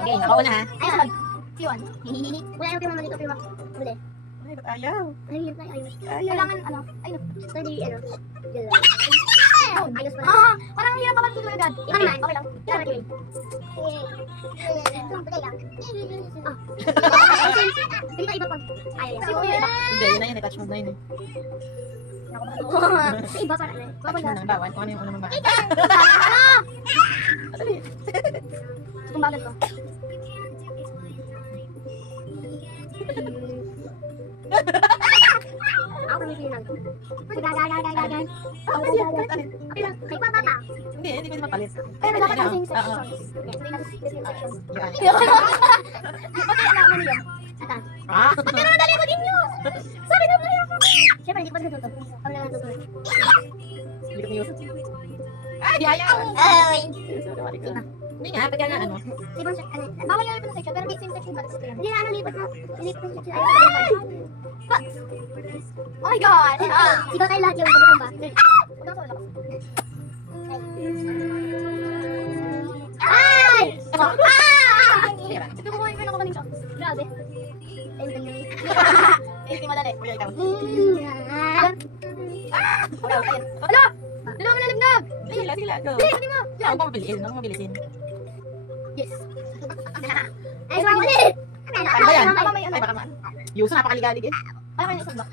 Okay, ako na ha. Ay, sunod. Yun. Wala yung pirma dito, pirma. Huli. Ay, ba't ayaw? Ay, yun na, ayun. Ayaw. Kailangan, ano, ayun. Study, ano. Ayos pala. Ah, parang hirap pa dito agad. Ikaw naman, okay lang. Ikaw naman, Kiwi. Ah. Hindi ka iba pa. Ayaw. Hindi, yun na yun. Touch mode na yun eh. Sa iba parang, Touch mode ng bawal. Kung ano yung unang bawal. Tumbagan ko. Ako pamitinan. Gagan. Okay lang. Kay papa ka. Hindi pwede mapalit. Pero dapat Ano? kasing Oo. section. Hindi natin section. Yan. Bakit wala ako nila? Ata. Ah! Ba't ka naman dali ko din yun? Sabi na ba ako? Siyempre, hindi ko pa natuto. Kami na natuto. Hindi ko use. Ah, di ayaw! Ay! Hindi nga, pagka nga ano. Ibang section. Bawal nga lipat na section, pero may same section ba? Hindi na ano lipat na. Lipat na section. Ay! Oh my God! Ikaw tayo lahat yung ganito ba? Ay! Ito ko yung pinaka kanina. Grabe. Hindi madali. Kuya, ikaw. Wala! Wala! Dala mo nalaglag! Sige lang, go. Hindi mo! Ako pa mabilis, ako mabilisin. Yes. Ay, sumama ulit! Ano ba yan? Ay, baka maan. Yuso, napakaligalig eh. Ano kayo sa block?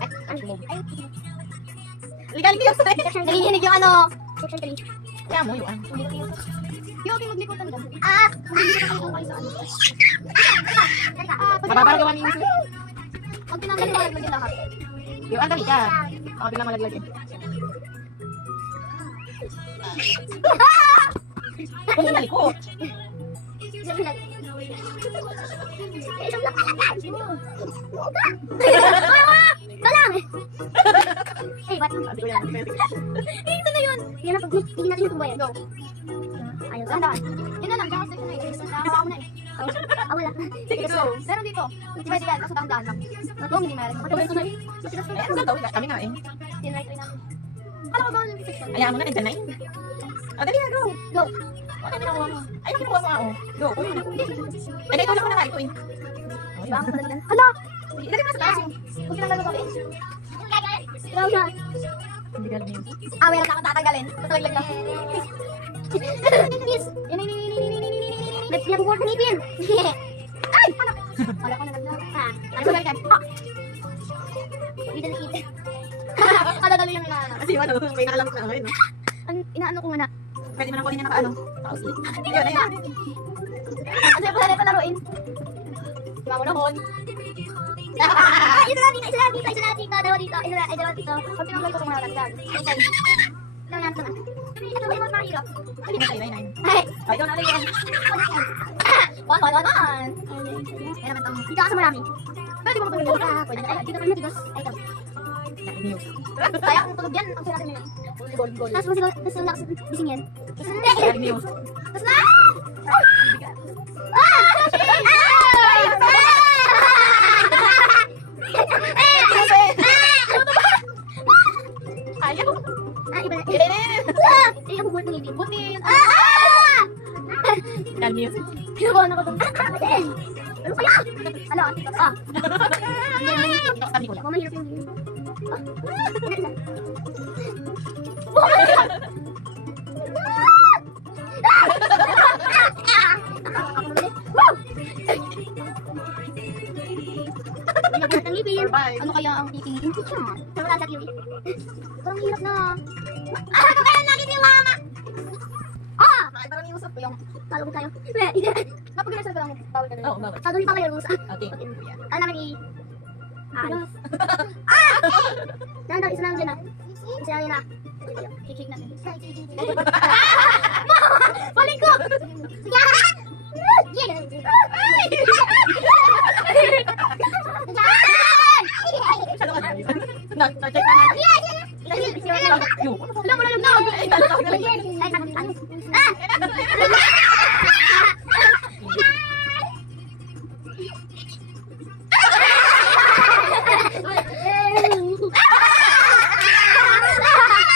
Ay, touch mode. Ligalig yung sa Section 3. Hinig yung ano. Section 3. Kaya mo yung ano. Yung okay maglikutan dyan. Ah! Hindi ko na kayo sa ano. Mababara gawa ni Yuso. Pag tinanggal ko, laglag yung lahat. Yung ang dali ka. Ako biglang malaglag eh. Kung yung talikot. Isang block kalagay! Balang! Eh, ba't? Sabi ko yan. Ito na yun! Yan na, hindi natin yung tubayan. Go. Ayaw, dahan. Yun na lang, dahan section na eh. Nakawa ko na eh. Ah, wala. Sige, go. Pero dito, pwede yan, kaso dahan lang. Kung hindi meron. Matuloy ko na eh. Ay, ano daw? Kami nga eh. Yun, right, na. Alam ko ba yung section? Ayaw mo na, nandyan na yun. O, dali na, go. Go. Ano ginawa mo? Ay, kinuha mo ako. Go. Ay, ikaw lang mo na nga ito eh. O, Diba? yun. Hala! Ilagay mo na sa taas yung. Huwag tinanggal ko eh. Ikaw siya. Hindi ka lang yun. Ah, wala ka tatanggalin. Basta laglag lang. Yes. Nag-work na ngipin. Ay! Ano? Wala ko nalaglag. Ha? Ano ba yan? Ha? Hindi na ngipin. Kadadalo yung inaano. Kasi yung ano, may nakalamot na ako yun. Inaano ko nga na. Pwede mo nang kunin niya naka ano. Yun, ayun. Ano yung pala palaruin? Si Mamo Nahon. Isa lang dito, isa lang dito, isa lang dito, dalawa dito, dalawa dito. Pag tinanggal ko kung malalagdag. Okay. Ilang natin na. Ito ba yung mahirap? Ay, nine. Ay! Ay, ikaw na rin yan. One. Kaya naman hindi ka kasi marami. Pwede mo matulog dito. Pwede na. Dito kami matigas. Ay, ito. News. Kaya kung tulog yan, ang sinasabi mo yan. Goal. Tapos yung lakas bising yan. News. Tapos na! Ay! Ayaw. Ah, iba na. Ilinin. Ay, ako buwan ng ibig. Butin. News. Kinabahan ako doon. Ano kaya? Ano? Ah. Ito sabi ko lang. Ako mahirap yung game. Ano kaya ang titingin ko siya? Sa wala sa kiwi. Parang hirap na. Ano kaya lagi si mama? Ah! Ay, parang iusap ko yung. Talo ko tayo. Kapag ginasal ko lang, bawal ka na. Oo, bawal. Talo pa kayo rules. Okay. Alam namin aalis. Ah! Dahan, isa lang dyan ah. Isa lang yun ah. Kikik natin. Balik ko! Na-check na natin. Alam mo na lang na!